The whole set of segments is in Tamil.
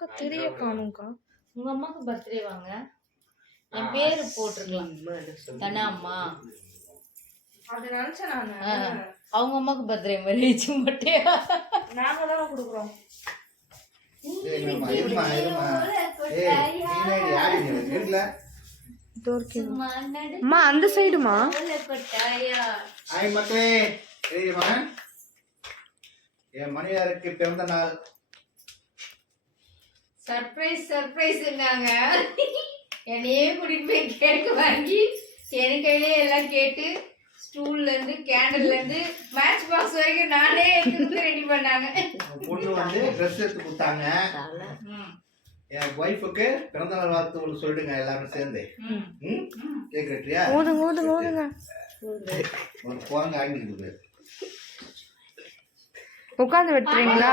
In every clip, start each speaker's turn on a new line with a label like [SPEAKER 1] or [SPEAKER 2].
[SPEAKER 1] அக்கா தெரிய காணும்க்கா உங்க அம்மாக்கு பர்த்டே வாங்க என் பேரு போட்டிருக்கலாம் தானே அம்மா அது அவங்க அம்மாக்கு பர்த்டே மாதிரி ஆச்சு மட்டே
[SPEAKER 2] நாங்க
[SPEAKER 1] அந்த சைடுமா
[SPEAKER 2] மக்களே என் மனைவியாருக்கு பிறந்த நாள்
[SPEAKER 1] சர்ப்ரைஸ் சர்ப்ரைஸ் சர்ப்ரைஸ்னாங்க என்னையே கூட்டிட்டு போய் கேக் வாங்கி என் கையிலே எல்லாம் கேட்டு ஸ்டூல்லேருந்து கேண்டல்லேருந்து மேட்ச் பாக்ஸ் வரைக்கும் நானே எடுத்து ரெடி பண்ணாங்க
[SPEAKER 2] பொண்ணு வந்து ட்ரெஸ் எடுத்து கொடுத்தாங்க என் ஒய்ஃபுக்கு பிறந்த நாள் ஒன்று சொல்லிடுங்க எல்லாரும் சேர்ந்து ம் கேட்குறியா ஓதுங்க ஓதுங்க
[SPEAKER 1] உட்காந்து விட்டுறீங்களா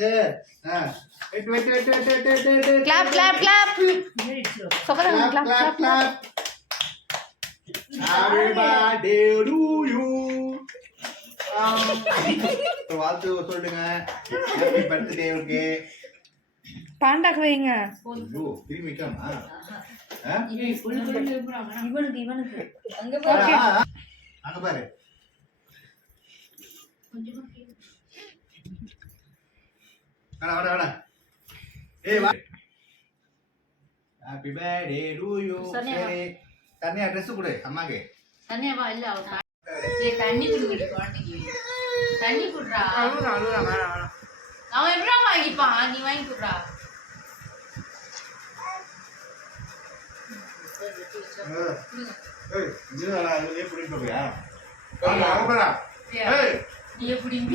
[SPEAKER 2] क्लैप
[SPEAKER 1] क्लैप क्लैप सफल हो
[SPEAKER 2] clap clap clap happy birthday to you तो वाल्ट तो बोल देंगे हैप्पी बर्थडे ओके
[SPEAKER 1] पांडा को देंगे
[SPEAKER 2] ओ फ्री में क्या मार हैं ये फुल
[SPEAKER 1] फुल ये पूरा मार इवन इवन अंगे पर अंगे
[SPEAKER 2] पर தண்ணி அட்ரஸ் கொடு அம்மாக்கு
[SPEAKER 1] தண்ணியாவா இல்ல அவ தண்ணி தண்ணி குடுறா அவன் எப்படி வாங்கிப்பான் நீ வாங்கி குடுறா நீ புடிங்க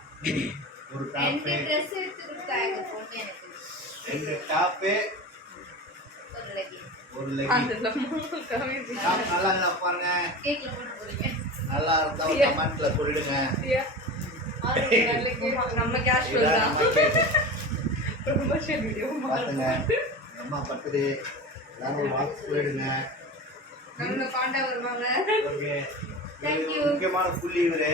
[SPEAKER 3] ஒரு டாப் ஏ ட்ரெஸ் எடுத்துட்டாங்க போனே எனக்கு
[SPEAKER 2] இந்த டாப் ஏ ஒரு லெகி ஒரு லெகி அந்த கமிஸ் டாப் நல்லா இருக்கு பாருங்க
[SPEAKER 3] கேக்ல போட்டு போறீங்க
[SPEAKER 2] நல்லா இருக்கா கமெண்ட்ல சொல்லிடுங்க
[SPEAKER 3] ஆரோக்கிய நல்லக்கு
[SPEAKER 1] நம்ம கேஷுவல் தான் ரொம்ப ஷேர் வீடியோ
[SPEAKER 2] பாருங்க நம்ம பக்கத்துல எல்லாரும் வாட்ச் போடுங்க
[SPEAKER 3] நம்ம பாண்டா வருவாங்க ஓகே
[SPEAKER 1] थैंक यू
[SPEAKER 2] முக்கியமான புள்ளி இவரே